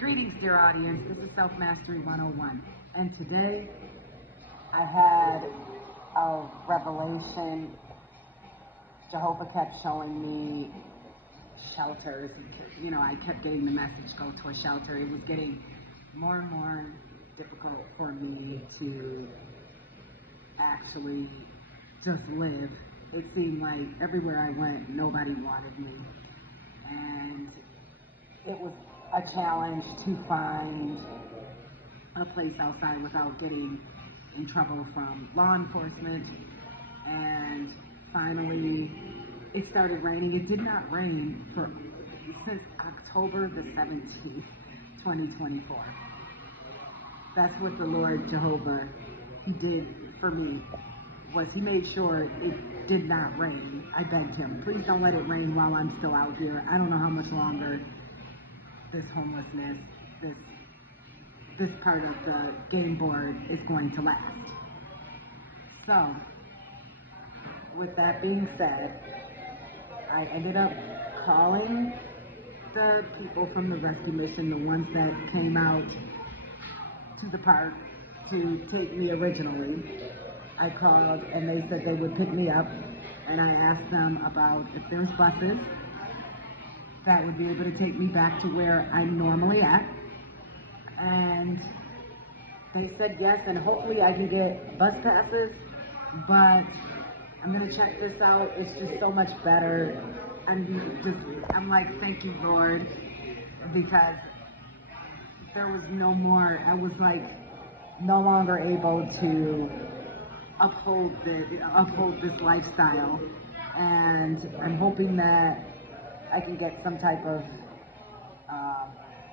Greetings, dear audience. This is Self-Mastery 101. And today, I had a revelation. Jehovah kept showing me shelters. I kept getting the message, go to a shelter. It was getting more and more difficult for me to actually just live. It seemed like everywhere I went, nobody wanted me. And it was a challenge to find a place outside without getting in trouble from law enforcement. And finally, it started raining. It did not rain since October the 17th, 2024. That's what the Lord Jehovah, He did for me, was He made sure it did not rain. I begged Him, please don't let it rain while I'm still out here. I don't know how much longer this homelessness, this part of the game board is going to last. So, with that being said, I ended up calling the people from the rescue mission, the ones that came out to the park to take me originally. I called and they said they would pick me up, and I asked them about if there's buses that would be able to take me back to where I'm normally at. And they said yes, and hopefully I can get bus passes, but I'm gonna check this out. It's just so much better. I'm like, thank you, Lord, because there was no more, I was like no longer able to uphold this lifestyle. And I'm hoping that I can get some type of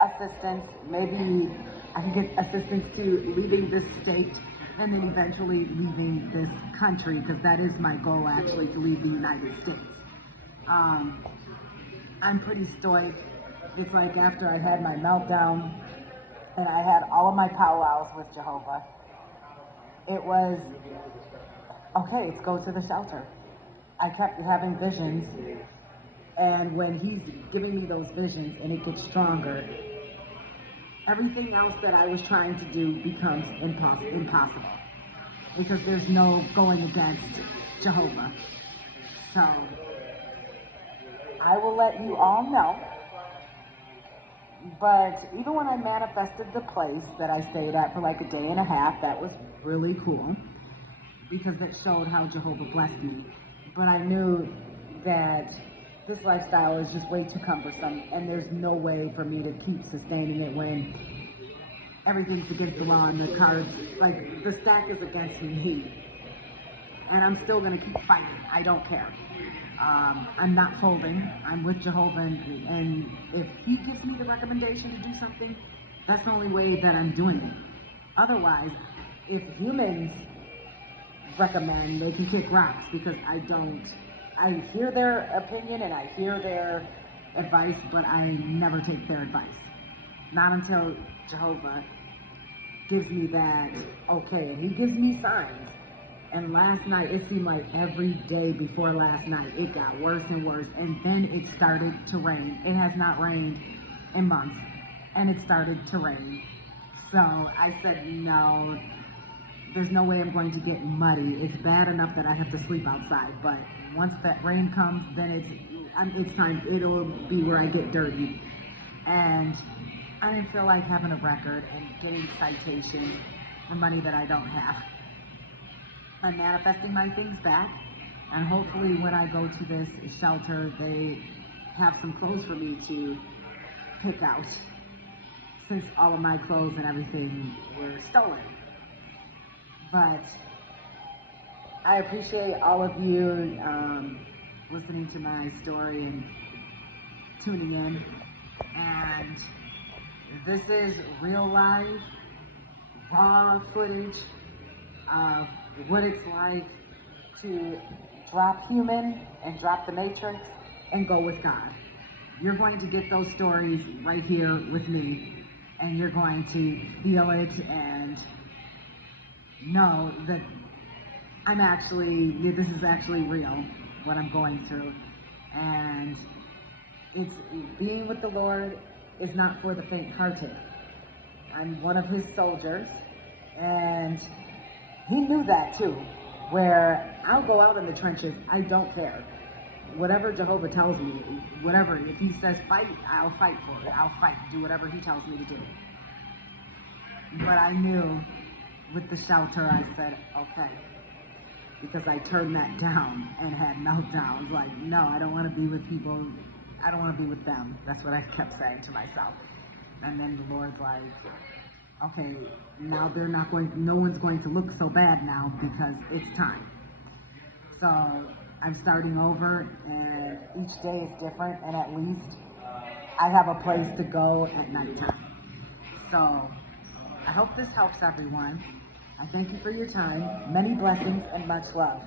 assistance. Maybe I can get assistance to leaving this state and then eventually leaving this country, because that is my goal, actually, to leave the United States. I'm pretty stoic. It's like after I had my meltdown and I had all of my powwows with Jehovah, it was, okay, let's go to the shelter. I kept having visions, and when He's giving me those visions and it gets stronger, everything else that I was trying to do becomes impossible, because there's no going against Jehovah. So I will let you all know. But even when I manifested the place that I stayed at for like a day and a half, that was really cool, because that showed how Jehovah blessed me. But I knew that this lifestyle is just way too cumbersome, and there's no way for me to keep sustaining it when everything's against the law and the cards, like the stack is against me. And I'm still gonna keep fighting. I don't care. I'm not folding. I'm with Jehovah, and if He gives me the recommendation to do something, that's the only way that I'm doing it. Otherwise, if humans recommend, they can kick rocks, because I hear their opinion and I hear their advice, but I never take their advice. Not until Jehovah gives me that okay, and He gives me signs. And last night, it seemed like every day before last night, it got worse and worse, and then it started to rain. It has not rained in months, and it started to rain. So I said, no, there's no way I'm going to get muddy. It's bad enough that I have to sleep outside, but once that rain comes, then it's time. It'll be where I get dirty. And I didn't feel like having a record and getting citations for money that I don't have. I'm manifesting my things back, and hopefully when I go to this shelter, they have some clothes for me to pick out, since all of my clothes and everything were stolen. But I appreciate all of you listening to my story and tuning in. And this is real life, raw footage of what it's like to drop human and drop the matrix and go with God. You're going to get those stories right here with me, and you're going to feel it and know that this is actually real, what I'm going through. And it's being with the Lord is not for the faint-hearted. I'm one of his soldiers, and he knew that too, where I'll go out in the trenches, I don't care. Whatever Jehovah tells me, whatever, if he says fight, I'll fight for it. I'll fight, do whatever he tells me to do. But I knew with the shelter, I said, okay, because I turned that down and had meltdowns. Like, no, I don't want to be with people. I don't want to be with them. That's what I kept saying to myself. And then the Lord's like, okay, now no one's going to look so bad now because it's time. So I'm starting over, and each day is different, and at least I have a place to go at nighttime. So I hope this helps everyone. I thank you for your time. Many blessings and much love.